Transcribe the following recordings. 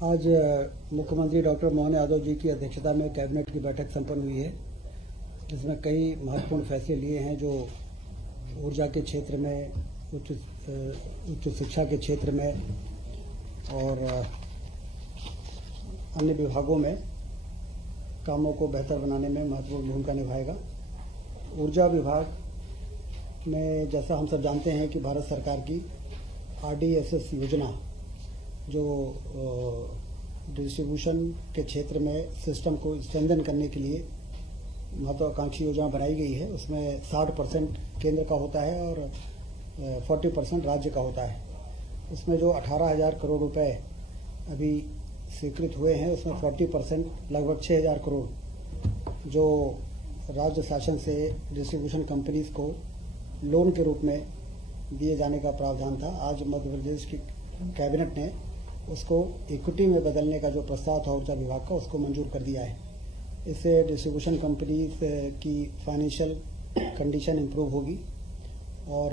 आज मुख्यमंत्री डॉक्टर मोहन यादव जी की अध्यक्षता में कैबिनेट की बैठक संपन्न हुई है, जिसमें कई महत्वपूर्ण फैसले लिए हैं जो ऊर्जा के क्षेत्र में, उच्च शिक्षा के क्षेत्र में और अन्य विभागों में कामों को बेहतर बनाने में महत्वपूर्ण भूमिका निभाएगा। ऊर्जा विभाग में जैसा हम सब जानते हैं कि भारत सरकार की RDSS योजना जो डिस्ट्रीब्यूशन के क्षेत्र में सिस्टम को स्ट्रेंथन करने के लिए महत्वाकांक्षी योजना बनाई गई है। उसमें 60% केंद्र का होता है और 40% राज्य का होता है। उसमें जो 18,000 करोड़ रुपए अभी स्वीकृत हुए हैं, उसमें 40% लगभग 6,000 करोड़ जो राज्य शासन से डिस्ट्रीब्यूशन कंपनीज को लोन के रूप में दिए जाने का प्रावधान था। आज मध्य प्रदेश की कैबिनेट ने उसको इक्विटी में बदलने का जो प्रस्ताव था ऊर्जा विभाग का, उसको मंजूर कर दिया है। इससे डिस्ट्रीब्यूशन कंपनीज की फाइनेंशियल कंडीशन इम्प्रूव होगी और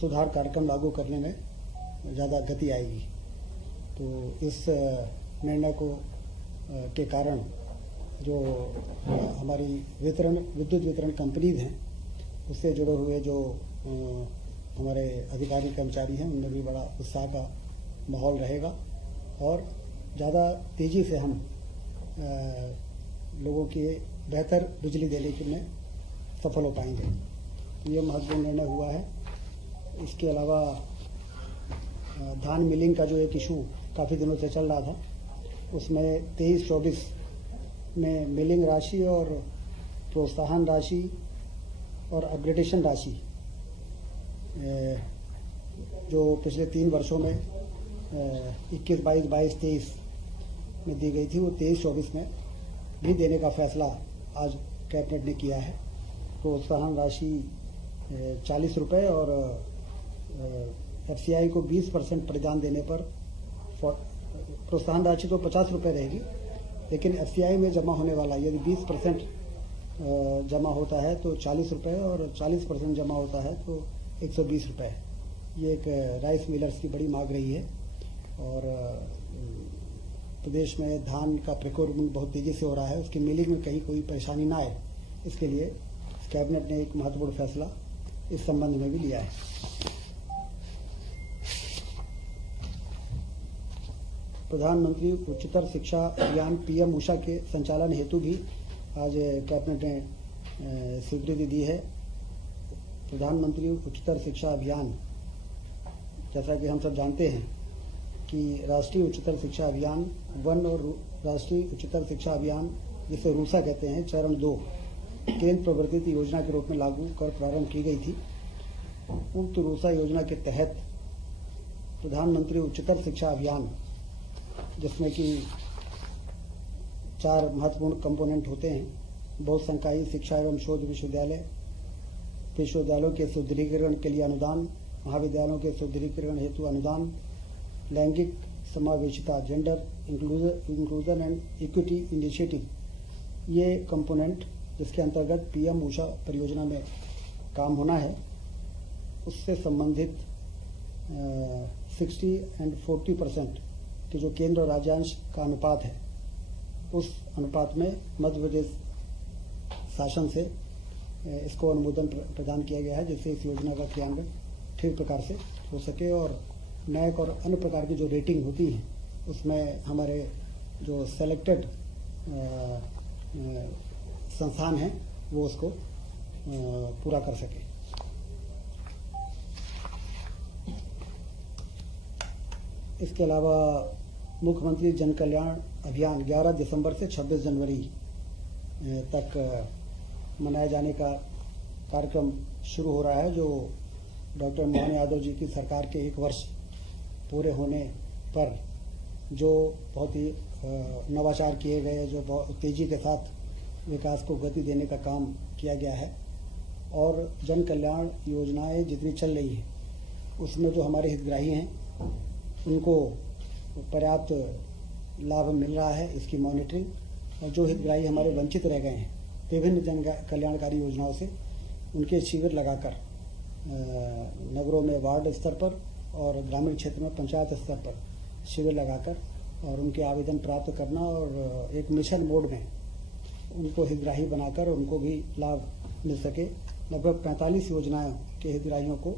सुधार कार्यक्रम लागू करने में ज़्यादा गति आएगी। तो इस निर्णय को के कारण जो हमारी विद्युत वितरण कंपनीज हैं, उससे जुड़े हुए जो हमारे अधिकारी कर्मचारी हैं, उनमें भी बड़ा उत्साह का माहौल रहेगा और ज़्यादा तेज़ी से हम लोगों के बेहतर बिजली देने के में सफल हो पाएंगे। तो ये महत्वपूर्ण निर्णय हुआ है। इसके अलावा धान मिलिंग का जो एक इशू काफ़ी दिनों से चल रहा था, उसमें 23-24 में मिलिंग राशि और प्रोत्साहन राशि और अपग्रेडेशन राशि जो पिछले 3 वर्षों में 21, 22, 23 में दी गई थी, वो 23-24 में भी देने का फैसला आज कैबिनेट ने किया है। प्रोत्साहन राशि 40 रुपये और FCI को 20% प्रतिदान देने पर प्रोत्साहन राशि तो 50 रुपये रहेगी, लेकिन FCI में जमा होने वाला यदि 20% जमा होता है तो 40 रुपये और 40% जमा होता है तो 120 रुपये। ये एक राइस मिलर्स की बड़ी मांग रही है और प्रदेश में धान का प्रोक्योरमेंट बहुत तेजी से हो रहा है, उसकी मिलिंग में कहीं कोई परेशानी ना आए, इसके लिए कैबिनेट ने एक महत्वपूर्ण फैसला इस संबंध में भी लिया है। प्रधानमंत्री उच्चतर शिक्षा अभियान PM उषा के संचालन हेतु भी आज कैबिनेट ने स्वीकृति दी है। प्रधानमंत्री उच्चतर शिक्षा अभियान, जैसा कि हम सब जानते हैं कि राष्ट्रीय उच्चतर शिक्षा अभियान 1 और राष्ट्रीय उच्चतर शिक्षा अभियान जिसे रूसा कहते हैं, चरण 2 केंद्र प्रवर्तित योजना के रूप में लागू कर प्रारंभ की गई थी। उक्त रूसा योजना के तहत प्रधानमंत्री उच्चतर शिक्षा अभियान, जिसमें कि 4 महत्वपूर्ण कंपोनेंट होते हैं: बहुसंकायी शिक्षा एवं शोध विश्वविद्यालय, विश्वविद्यालयों के सुदृढ़ीकरण के लिए अनुदान, महाविद्यालयों के सुदृढ़ीकरण हेतु अनुदान, लैंगिक समावेशिता, gender inclusion and equity initiative, ये कंपोनेंट जिसके अंतर्गत PM उषा परियोजना में काम होना है, उससे संबंधित 60 और 40% के जो केंद्र और राज्यांश का अनुपात है, उस अनुपात में मध्य प्रदेश शासन से इसको अनुमोदन प्रदान किया गया है, जिससे इस योजना का क्रियान्वयन ठीक प्रकार से हो सके और नैक और अन्य प्रकार की जो रेटिंग होती है, उसमें हमारे जो सेलेक्टेड संस्थान हैं वो उसको पूरा कर सके। इसके अलावा मुख्यमंत्री जन कल्याण अभियान 11 दिसंबर से 26 जनवरी तक मनाए जाने का कार्यक्रम शुरू हो रहा है, जो डॉक्टर मोहन यादव जी की सरकार के 1 वर्ष पूरे होने पर जो बहुत ही नवाचार किए गए, जो बहुत तेजी के साथ विकास को गति देने का काम किया गया है और जन कल्याण योजनाएं जितनी चल रही हैं, उसमें जो हमारे हितग्राही हैं उनको पर्याप्त लाभ मिल रहा है, इसकी मॉनिटरिंग, और जो हितग्राही हमारे वंचित रह गए हैं विभिन्न जन कल्याणकारी योजनाओं से, उनके शिविर लगाकर नगरों में वार्ड स्तर पर और ग्रामीण क्षेत्र में पंचायत स्तर पर शिविर लगाकर और उनके आवेदन प्राप्त करना और एक मिशन मोड में उनको हितग्राही बनाकर उनको भी लाभ मिल सके। लगभग 45 योजनाओं के हितग्राहियों को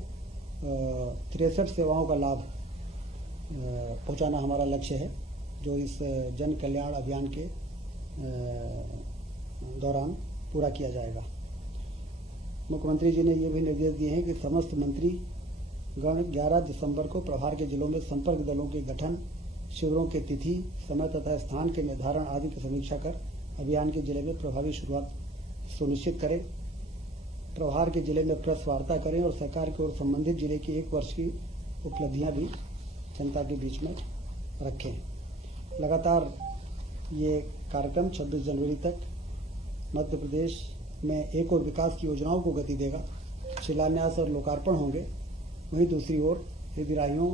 63 सेवाओं का लाभ पहुंचाना हमारा लक्ष्य है, जो इस जन कल्याण अभियान के दौरान पूरा किया जाएगा। मुख्यमंत्री जी ने ये भी निर्देश दिए हैं कि समस्त मंत्री गण 11 दिसंबर को प्रभार के जिलों में संपर्क दलों के गठन, शिविरों की तिथि, समय तथा स्थान के निर्धारण आदि की समीक्षा कर अभियान के जिले में प्रभावी शुरुआत सुनिश्चित करें। प्रभार के जिले में प्रेस वार्ता करें और सरकार की ओर संबंधित जिले की 1 वर्ष की उपलब्धियां भी जनता के बीच में रखें। लगातार ये कार्यक्रम 26 जनवरी तक मध्य प्रदेश में एक और विकास की योजनाओं को गति देगा, शिलान्यास और लोकार्पण होंगे। वहीं दूसरी ओर हितग्राहियों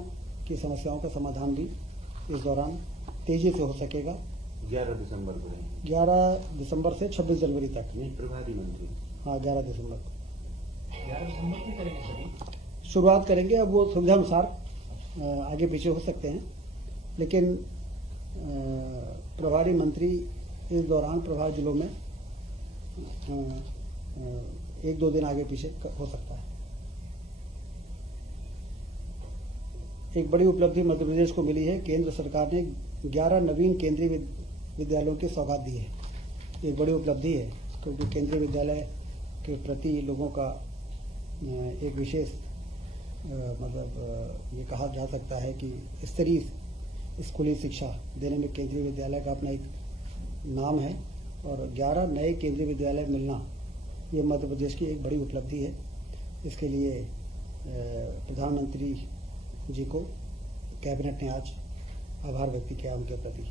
की समस्याओं का समाधान भी इस दौरान तेजी से हो सकेगा। 11 दिसंबर को 11 दिसंबर से 26 जनवरी तक। नहीं, प्रभारी मंत्री। हाँ, 11 दिसंबर को 11 दिसंबर को करेंगे सभी। शुरुआत करेंगे। अब वो सुविधा अनुसार आगे पीछे हो सकते हैं, लेकिन प्रभारी मंत्री इस दौरान प्रभार जिलों में 1-2 दिन आगे पीछे हो सकता है। एक बड़ी उपलब्धि मध्य प्रदेश को मिली है। केंद्र सरकार ने 11 नवीन केंद्रीय विद्यालयों की सौगात दी है। एक बड़ी उपलब्धि है, क्योंकि केंद्रीय विद्यालय के प्रति लोगों का एक विशेष ये कहा जा सकता है कि स्तरीय स्कूली शिक्षा देने में केंद्रीय विद्यालय का अपना एक नाम है, और 11 नए केंद्रीय विद्यालय मिलना ये मध्य प्रदेश की एक बड़ी उपलब्धि है। इसके लिए प्रधानमंत्री जी को कैबिनेट ने आज आभार व्यक्त किया उनके प्रति।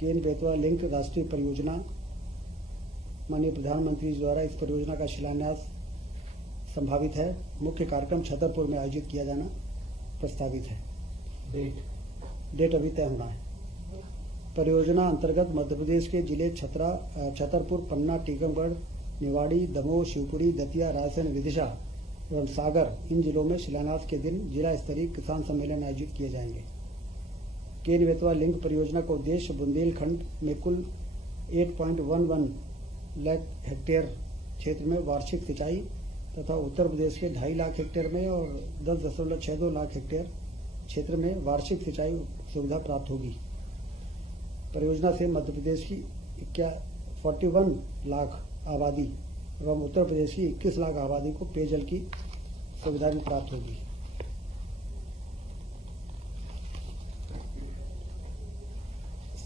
केन बेतवा लिंक राष्ट्रीय परियोजना, माननीय प्रधानमंत्री जी द्वारा इस परियोजना का शिलान्यास संभावित है। मुख्य कार्यक्रम छतरपुर में आयोजित किया जाना प्रस्तावित है। डेट अभी तय होना है। परियोजना अंतर्गत मध्य प्रदेश के जिले छतरपुर, पन्ना, टीकमगढ़, निवाड़ी, दमोह, शिवपुरी, दतिया, रायसेन, विदिशा एवं सागर, इन जिलों में शिलान्यास के दिन जिला स्तरीय किसान सम्मेलन आयोजित किए जाएंगे। केन बेतवा लिंक परियोजना का उद्देश्य बुंदेलखंड में कुल 8.11 लाख हेक्टेयर क्षेत्र में वार्षिक सिंचाई तथा उत्तर प्रदेश के 2.5 लाख हेक्टेयर में और 10.62 लाख हेक्टेयर क्षेत्र में वार्षिक सिंचाई सुविधा प्राप्त होगी। परियोजना से मध्य प्रदेश की 41 लाख आबादी एवं उत्तर प्रदेश की 21 लाख आबादी को पेयजल की सुविधा भी प्राप्त होगी।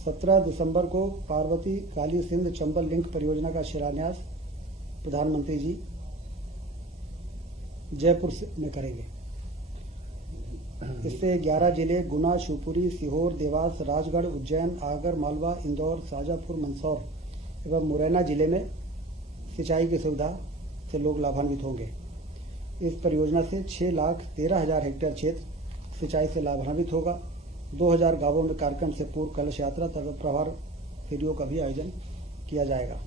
सत्रह दिसंबर को पार्वती काली सिंध चंबल लिंक परियोजना का शिलान्यास प्रधानमंत्री जी जयपुर में करेंगे। इससे 11 जिले गुना, शिवपुरी, सीहोर, देवास, राजगढ़, उज्जैन, आगर, मालवा, इंदौर, शाजापुर, मंदसौर एवं मुरैना जिले में सिंचाई की सुविधा से लोग लाभान्वित होंगे। इस परियोजना से 6,13,000 हेक्टेयर क्षेत्र सिंचाई से लाभान्वित होगा। 2000 गांवों में कार्यक्रम से पूर्व कलश यात्रा तथा प्रभार फेरियों का भी आयोजन किया जाएगा।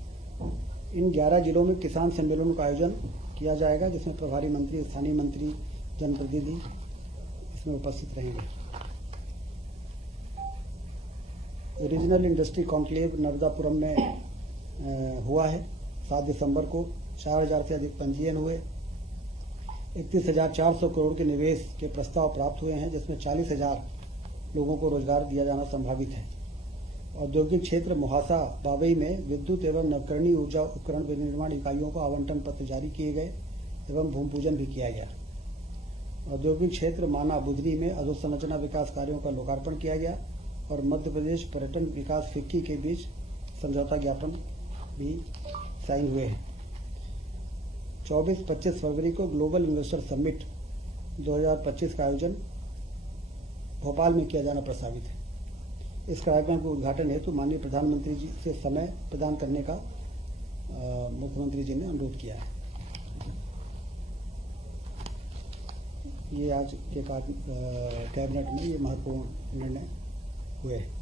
इन 11 जिलों में किसान सम्मेलनों का आयोजन किया जाएगा, जिसमें प्रभारी मंत्री, स्थानीय मंत्री, जनप्रतिनिधि इसमें उपस्थित रहेंगे। रीजनल इंडस्ट्री कॉन्क्लेव नर्मदापुरम में हुआ है। 7 दिसंबर को 4000 से अधिक पंजीयन हुए। 31,400 करोड़ के निवेश के प्रस्ताव प्राप्त हुए हैं, जिसमें 40,000 लोगों को रोजगार दिया जाना संभावित है। औद्योगिक क्षेत्र मुहासा बाबई में विद्युत एवं नवकरणीय ऊर्जा उपकरण विनिर्माण इकाइयों को आवंटन पत्र जारी किए गए एवं भूमि पूजन भी किया गया। औद्योगिक क्षेत्र माना बुधनी में अधोसंरचना विकास कार्यों का लोकार्पण किया गया और मध्य प्रदेश पर्यटन विकास फिक्की के बीच समझौता ज्ञापन भी साइन हुए हैं। 24-25 फरवरी को ग्लोबल इन्वेस्टर समिट 2025 का आयोजन भोपाल में किया जाना प्रस्तावित है। इस कार्यक्रम के उद्घाटन हेतु माननीय प्रधानमंत्री जी से समय प्रदान करने का मुख्यमंत्री जी ने अनुरोध किया है। ये आज के कैबिनेट में ये महत्वपूर्ण निर्णय हुए हैं।